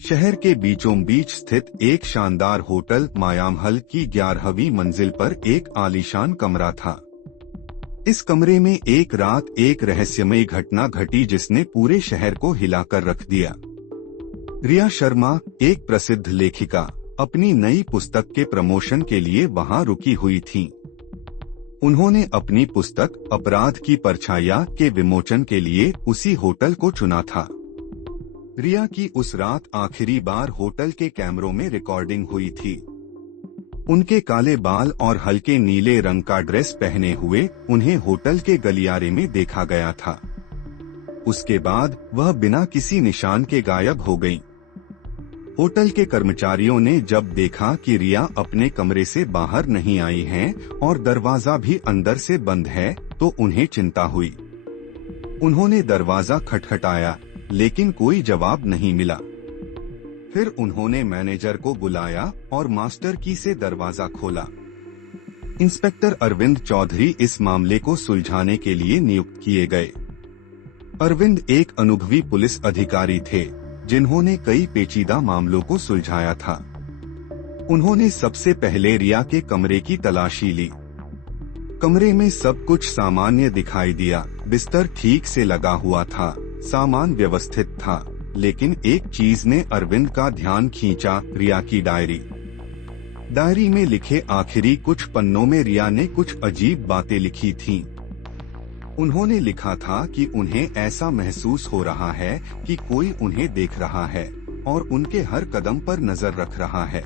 शहर के बीचों बीच स्थित एक शानदार होटल मायामहल की 11वीं मंजिल पर एक आलीशान कमरा था। इस कमरे में एक रात एक रहस्यमयी घटना घटी जिसने पूरे शहर को हिलाकर रख दिया। रिया शर्मा, एक प्रसिद्ध लेखिका, अपनी नई पुस्तक के प्रमोशन के लिए वहां रुकी हुई थीं। उन्होंने अपनी पुस्तक अपराध की परछाइयां के विमोचन के लिए उसी होटल को चुना था। रिया की उस रात आखिरी बार होटल के कैमरों में रिकॉर्डिंग हुई थी। उनके काले बाल और हल्के नीले रंग का ड्रेस पहने हुए उन्हें होटल के गलियारे में देखा गया था। उसके बाद वह बिना किसी निशान के गायब हो गईं। होटल के कर्मचारियों ने जब देखा कि रिया अपने कमरे से बाहर नहीं आई हैं और दरवाजा भी अंदर से बंद है, तो उन्हें चिंता हुई। उन्होंने दरवाजा खटखटाया, लेकिन कोई जवाब नहीं मिला। फिर उन्होंने मैनेजर को बुलाया और मास्टर की से दरवाजा खोला। इंस्पेक्टर अरविंद चौधरी इस मामले को सुलझाने के लिए नियुक्त किए गए। अरविंद एक अनुभवी पुलिस अधिकारी थे, जिन्होंने कई पेचीदा मामलों को सुलझाया था। उन्होंने सबसे पहले रिया के कमरे की तलाशी ली। कमरे में सब कुछ सामान्य दिखाई दिया। बिस्तर ठीक से लगा हुआ था, सामान व्यवस्थित था, लेकिन एक चीज ने अरविंद का ध्यान खींचा, रिया की डायरी। डायरी में लिखे आखिरी कुछ पन्नों में रिया ने कुछ अजीब बातें लिखी थीं। उन्होंने लिखा था कि उन्हें ऐसा महसूस हो रहा है कि कोई उन्हें देख रहा है और उनके हर कदम पर नजर रख रहा है।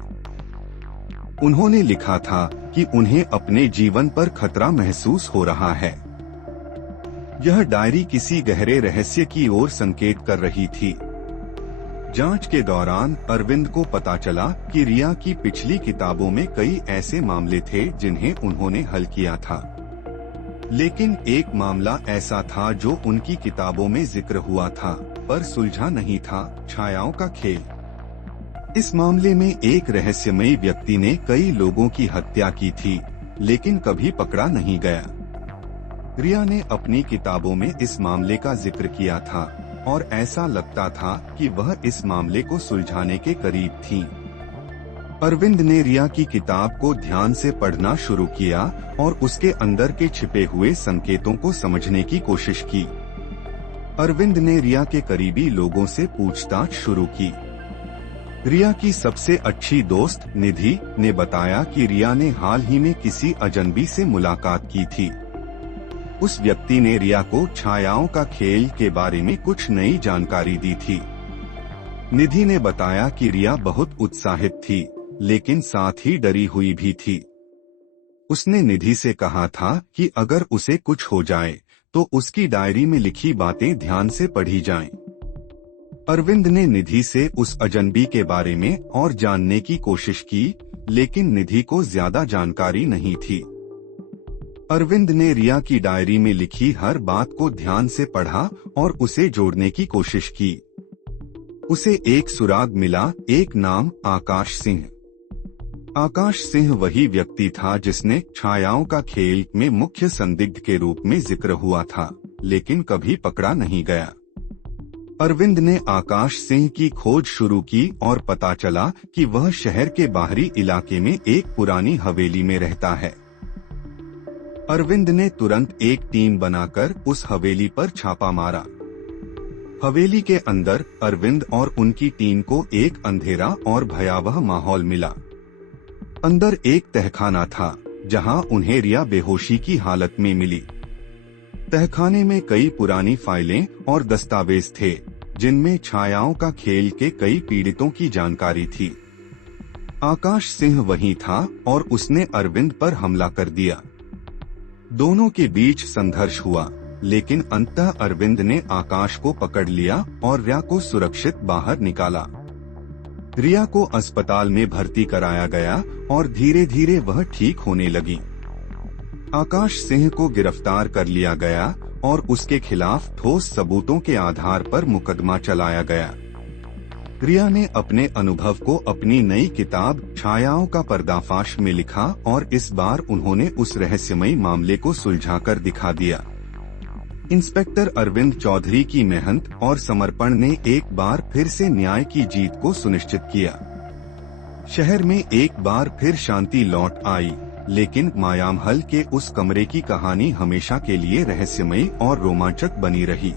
उन्होंने लिखा था कि उन्हें अपने जीवन पर खतरा महसूस हो रहा है। यह डायरी किसी गहरे रहस्य की ओर संकेत कर रही थी। जांच के दौरान अरविंद को पता चला कि रिया की पिछली किताबों में कई ऐसे मामले थे जिन्हें उन्होंने हल किया था, लेकिन एक मामला ऐसा था जो उनकी किताबों में जिक्र हुआ था पर सुलझा नहीं था, छायाओं का खेल। इस मामले में एक रहस्यमयी व्यक्ति ने कई लोगों की हत्या की थी, लेकिन कभी पकड़ा नहीं गया। रिया ने अपनी किताबों में इस मामले का जिक्र किया था और ऐसा लगता था कि वह इस मामले को सुलझाने के करीब थी। अरविंद ने रिया की किताब को ध्यान से पढ़ना शुरू किया और उसके अंदर के छिपे हुए संकेतों को समझने की कोशिश की। अरविंद ने रिया के करीबी लोगों से पूछताछ शुरू की। रिया की सबसे अच्छी दोस्त निधि ने बताया कि रिया ने हाल ही में किसी अजनबी से मुलाकात की थी। उस व्यक्ति ने रिया को छायाओं का खेल के बारे में कुछ नई जानकारी दी थी। निधि ने बताया कि रिया बहुत उत्साहित थी, लेकिन साथ ही डरी हुई भी थी। उसने निधि से कहा था कि अगर उसे कुछ हो जाए तो उसकी डायरी में लिखी बातें ध्यान से पढ़ी जाएं। अरविंद ने निधि से उस अजनबी के बारे में और जानने की कोशिश की, लेकिन निधि को ज्यादा जानकारी नहीं थी। अरविंद ने रिया की डायरी में लिखी हर बात को ध्यान से पढ़ा और उसे जोड़ने की कोशिश की। उसे एक सुराग मिला, एक नाम, आकाश सिंह। आकाश सिंह वही व्यक्ति था जिसने छायाओं का खेल में मुख्य संदिग्ध के रूप में जिक्र हुआ था, लेकिन कभी पकड़ा नहीं गया। अरविंद ने आकाश सिंह की खोज शुरू की और पता चला कि वह शहर के बाहरी इलाके में एक पुरानी हवेली में रहता है। अरविंद ने तुरंत एक टीम बनाकर उस हवेली पर छापा मारा। हवेली के अंदर अरविंद और उनकी टीम को एक अंधेरा और भयावह माहौल मिला। अंदर एक तहखाना था, जहां उन्हें रिया बेहोशी की हालत में मिली। तहखाने में कई पुरानी फाइलें और दस्तावेज थे, जिनमें छायाओं का खेल के कई पीड़ितों की जानकारी थी। आकाश सिंह वही था और उसने अरविंद पर हमला कर दिया। दोनों के बीच संघर्ष हुआ, लेकिन अंततः अरविंद ने आकाश को पकड़ लिया और रिया को सुरक्षित बाहर निकाला। रिया को अस्पताल में भर्ती कराया गया और धीरे धीरे वह ठीक होने लगी। आकाश सिंह को गिरफ्तार कर लिया गया और उसके खिलाफ ठोस सबूतों के आधार पर मुकदमा चलाया गया। रिया ने अपने अनुभव को अपनी नई किताब छायाओं का पर्दाफाश में लिखा और इस बार उन्होंने उस रहस्यमयी मामले को सुलझाकर दिखा दिया। इंस्पेक्टर अरविंद चौधरी की मेहनत और समर्पण ने एक बार फिर से न्याय की जीत को सुनिश्चित किया। शहर में एक बार फिर शांति लौट आई, लेकिन मायामहल के उस कमरे की कहानी हमेशा के लिए रहस्यमयी और रोमांचक बनी रही।